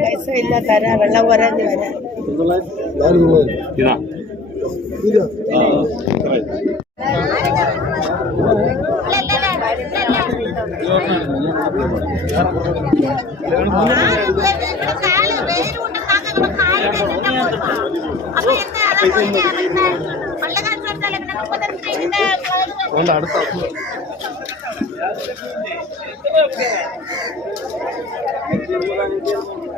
പൈസ ഇല്ല തരാ വെള്ളം വരാഞ്ഞ് വരാം ആയിരം തൊള്ളായിരം ഇതാ ഇല്ല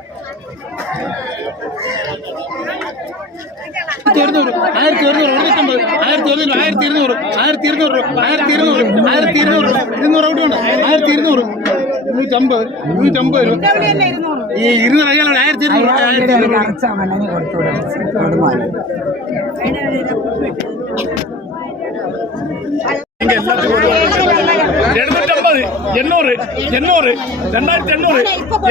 ഇരുന്നൂറ് ആയിരത്തി ഇരുന്നൂറ് എഴുന്നൂറ്റമ്പത് ആയിരത്തി ഇരുന്നൂറ് ആയിരത്തി ഇരുന്നൂറ് ആയിരത്തി ഇരുന്നൂറ് ആയിരത്തി ഇരുന്നൂറ് ആയിരത്തി ഇരുന്നൂറ് ഇരുന്നൂറ് ഔട്ട് ഉണ്ട് ആയിരത്തി ഇരുന്നൂറ് ഇരുന്നൂറ്റമ്പത് ഇരുന്നൂറ്റമ്പത് രൂപ ഈ ഇരുന്നൂറ് അയ്യാളോട് ആയിരത്തി ഇരുന്നൂറ് ആയിരത്തി ഇരുന്നൂറ് എഴുന്നൂറ്റമ്പത്. എണ്ണൂറ്. എണ്ണൂറ്. രണ്ടായിരത്തി എണ്ണൂറ്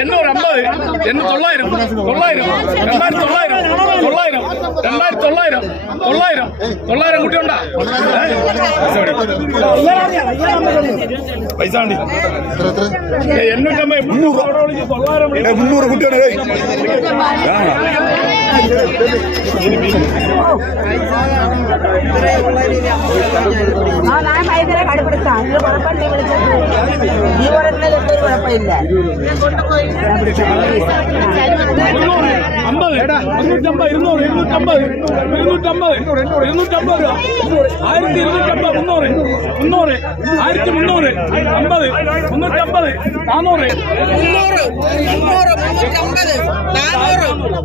എണ്ണൂറ് അമ്പത്. എണ്ണൂറ് തൊള്ളായിരം. തൊള്ളായിരം. രണ്ടായിരത്തി തൊള്ളായിരം. തൊള്ളായിരം. രണ്ടായിരത്തി തൊള്ളായിരം. തൊള്ളായിരം. തൊള്ളായിരം പൈസ ഉണ്ട് എണ്ണൂറ്റമ്പത്. മുന്നൂറ്. തൊള്ളായിരം മുന്നൂറ് കുട്ടിയാണ് ആ ഞാൻ വൈകുന്നേരം കടുപ്പെടുത്താം ഇത് കുഴപ്പമില്ല വിളിച്ചത് ഈ പറയുന്നത് ഒരു കുഴപ്പമില്ല അമ്പത് ഇരുന്നൂറ്റമ്പത് ഇരുന്നൂറ് ഇരുന്നൂറ്റമ്പത് ഇരുന്നൂറ്റമ്പത് ഇരുന്നൂറ്റമ്പത് രൂപ ആയിരത്തി ഇരുന്നൂറ്റമ്പത് മുന്നൂറ് മുന്നൂറ് ആയിരത്തി മുന്നൂറ് അമ്പത് മുന്നൂറ്റമ്പത് നാന്നൂറ് മുന്നൂറ് നാനൂറ്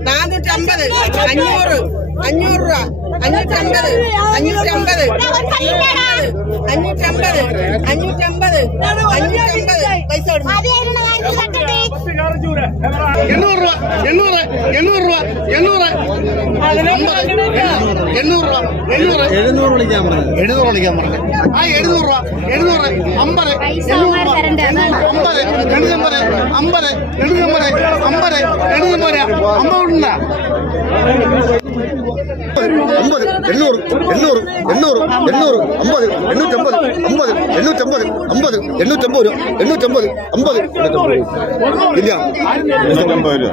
നാനൂറ്റമ്പത് അഞ്ഞൂറ് അഞ്ഞൂറ് രൂപ അഞ്ഞൂറ്റമ്പത് അഞ്ഞൂറ്റമ്പത് അഞ്ഞൂറ്റമ്പത് അഞ്ഞൂറ്റമ്പത് അഞ്ഞൂറ്റമ്പത് പൈസ എണ്ണൂറ് രൂപ എണ്ണൂറ് എണ്ണൂറ് രൂപ എണ്ണൂറ് എണ്ണൂറ് രൂപ. എണ്ണൂറ്. എഴുന്നൂറ് വിളിക്കാൻ പറഞ്ഞു എഴുന്നൂറ് വിളിക്കാൻ പറഞ്ഞു ആ എഴുന്നൂറ് രൂപ. എഴുന്നൂറ് അമ്പത്. എണ്ണൂറ് അമ്പത്. എണ്ണൂറ്റമ്പത്. അമ്പത്. എണ്ണൂറ്റമ്പത്. അമ്പത്. എണ്ണൂറ്റമ്പത്. അമ്പത് ഉണ്ടാ അമ്പത് എണ്ണൂറ് എണ്ണൂറ് എണ്ണൂറ് എണ്ണൂറ് അമ്പത് എണ്ണൂറ്റമ്പത് അമ്പത് എണ്ണൂറ്റമ്പത് അമ്പത് എണ്ണൂറ്റമ്പത് രൂപ എണ്ണൂറ്റമ്പത് അമ്പത്. ഇല്ല. രൂപ.